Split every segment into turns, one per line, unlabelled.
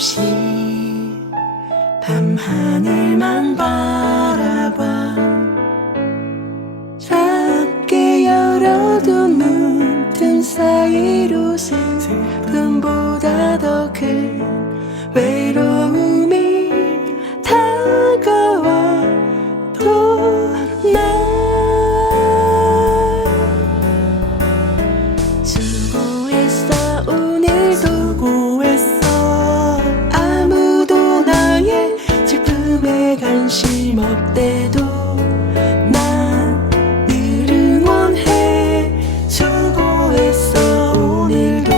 없이 밤하늘만 바라봐. 작게 열어둔 문틈 사이로 슬 관심 없대도 난 늘 응원해 수고했어 오늘도.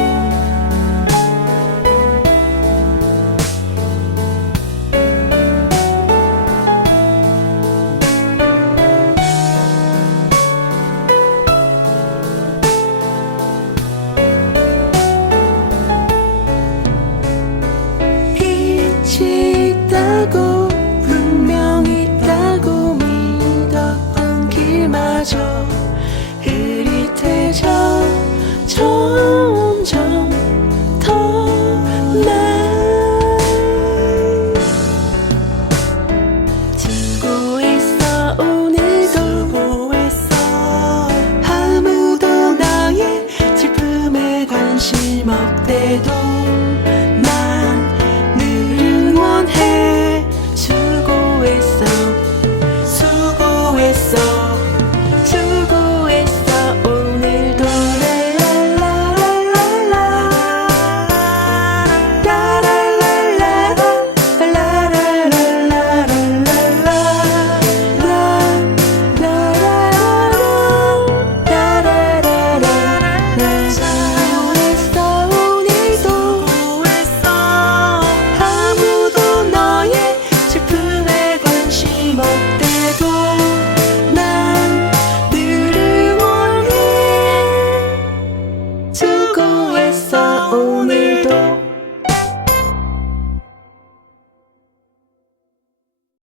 빛이 있다고 사라져.